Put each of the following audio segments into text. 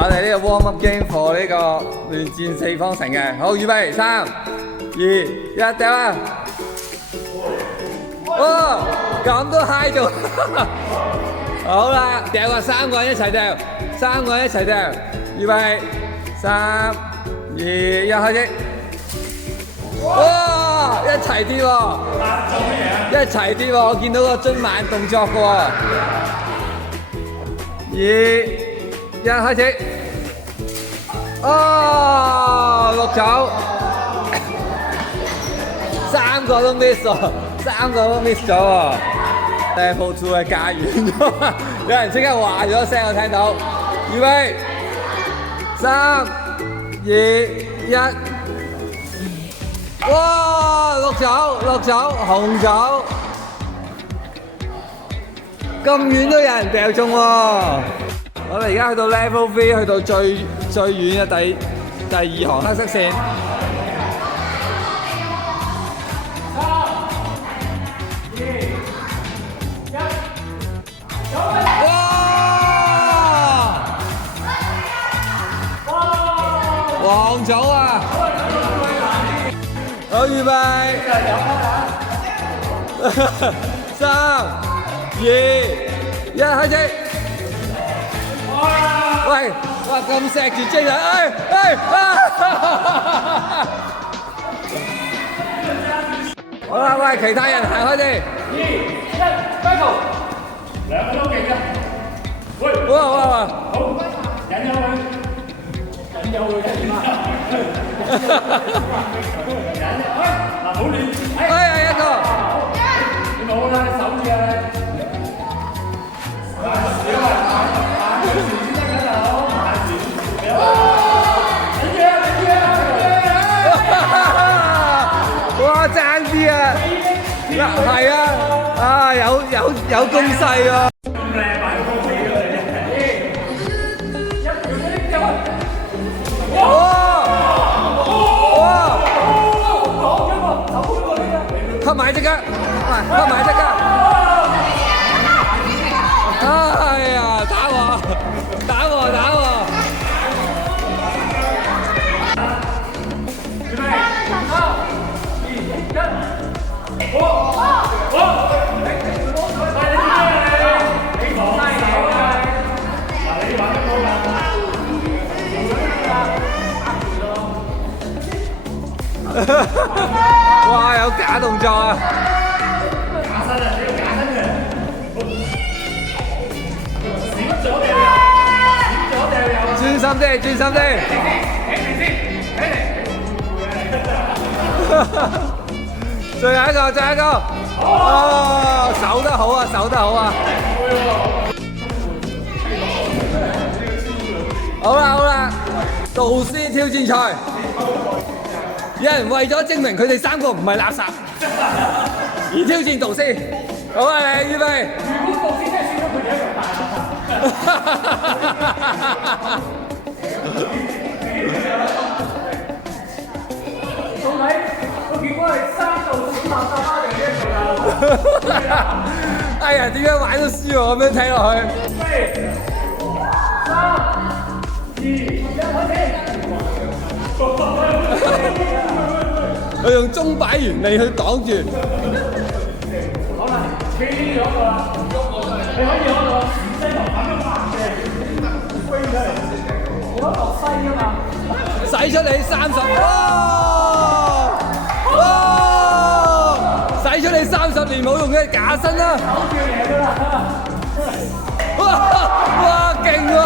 我哋呢個 warm up game for 呢個亂戰四方城嘅，好預備3、2、1，掉啦！哇，咁都 high 到，好啦，掉啊！3個人一齊掉，3個人一齊掉，預備3、2、1，開始！哇，一齊跌喎，一齊跌喎，我見到個樽慢動作嘅喎，2、1，開始！哦，落走，3個都 miss 咗，3個都 miss 咗喎。Level 2係駕馭咗，有人即刻話咗聲，我聽到。預備3、2、1，哇！綠酒，綠酒，紅酒，咁遠都有人掉中喎。我哋而家去到 Level 3，去到最遠嘅第2行黑色線。黃組啊！好預備，3、2、1，開始！喂，哇咁錫住 J 啊！好啦，喂，其他人行開啲。2、1，開圖。兩個都勁啊！喂，哇！好，引誘佢。有會點啊？嗱，好亂！哎呀，一個！你冇啦，你守住啊！少啊，慢少先得㗎大佬，慢少。睇住啊！哇，爭啲啊！嗱，係啊，有攻勢喎！咁靚擺到死㗎你！吸埋隻腳，吸埋隻腳。哎呀，打我！預備3、2、1，哇！有假動作啊！假身啊！你要假身嘅，閃咗掉有，專心啲，專心啲。起嚟！最後一個，哦，守得好啊！好啦，導師挑戰賽。有人為咗證明佢哋3個唔係垃圾，而挑戰導師。好啊，你預備。如果導師真係選咗佢哋一樣大垃圾。到底個結果係3道小垃圾啊，定係1道啊？哎呀，點解玩都輸喎？咁樣睇落去。3、2、1，開始。佢用鐘擺原理去擋住。好啦，企咗個啦，你可以攞個芫茜頭咁樣拍嘅，飛出嚟，你攞落西㗎嘛，使出你30，使出你30年冇用嘅假身啦，好叫贏㗎啦，哇，勁喎，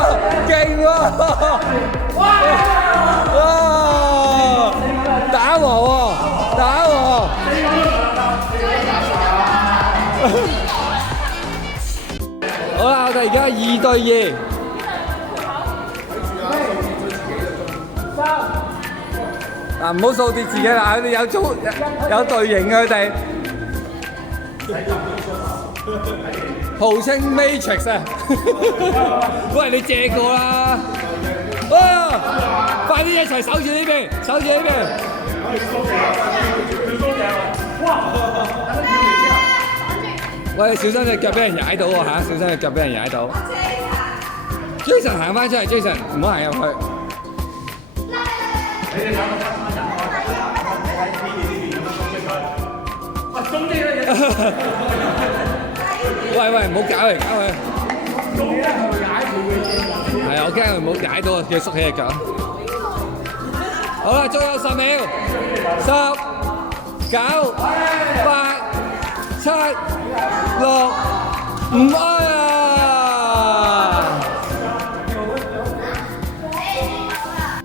打和喎！好啦，我哋而家2對2。嗱，唔好掃跌自己啦，佢哋有隊形嘅佢哋。號稱 Matrix 啊！喂，你借過啦！哇！快啲一齊守住呢邊，喂，小心隻腳俾人踩到喎嚇！小心隻腳俾人踩到。Jason 行翻出嚟 ，Jason 唔好行入去。喂，唔好搞嚟搞去。係啊，我驚佢唔好踩到啊，叫佢縮起隻腳。好啦，仲有10秒，10、9、8、7、6、5，哎呀！